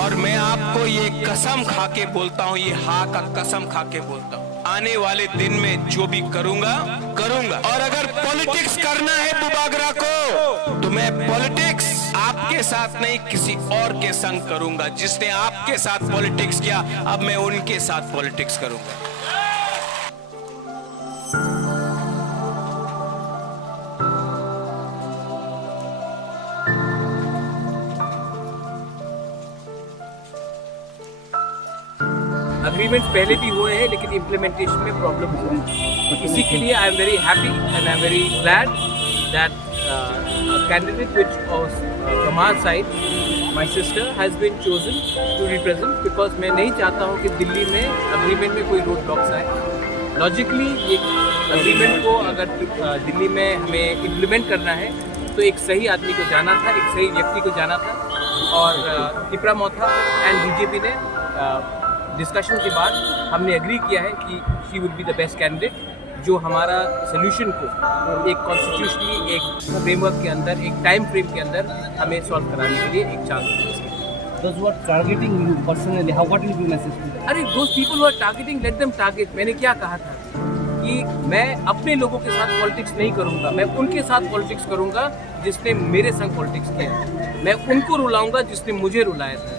और मैं आपको ये कसम खा के बोलता हूँ, ये हा का कसम खा के बोलता हूँ, आने वाले दिन में जो भी करूंगा करूंगा। और अगर पॉलिटिक्स करना है बुबागरा को, तो मैं पॉलिटिक्स आपके साथ नहीं किसी और के संग करूंगा। जिसने आपके साथ पॉलिटिक्स किया, अब मैं उनके साथ पॉलिटिक्स करूंगा। अग्रीमेंट्स पहले भी हुए हैं, लेकिन इम्प्लीमेंटेशन में प्रॉब्लम हुआ है। इसी के लिए I am very happy and I am very glad that candidate which was from our side, my sister has been chosen to represent, because मैं नहीं चाहता हूँ कि दिल्ली में अग्रीमेंट में कोई रोड ब्लॉक्स आए। लॉजिकली ये अग्रीमेंट को अगर दिल्ली में हमें इम्प्लीमेंट करना है तो एक सही आदमी को जाना था, एक सही व्यक्ति को जाना था। और तिपरा मोथा एंड बीजेपी ने डिस्कशन के बाद हमने एग्री किया है कि she will be the best candidate, जो हमारा सोल्यूशन को एक कॉन्स्टिट्यूशनली एक फ्रेमवर्क के अंदर, एक टाइम फ्रेम के अंदर हमें सॉल्व कराने के लिए एक चांस है। Those who are targeting you personally, what will be your message to them? अरे those people who are targeting, let them target। मैंने क्या कहा था कि मैं अपने लोगों के साथ पॉलिटिक्स नहीं करूंगा, मैं उनके साथ पॉलिटिक्स करूंगा जिसने मेरे संग पॉलिटिक्स किया है। मैं उनको रुलाऊंगा जिसने मुझे रुलाया था।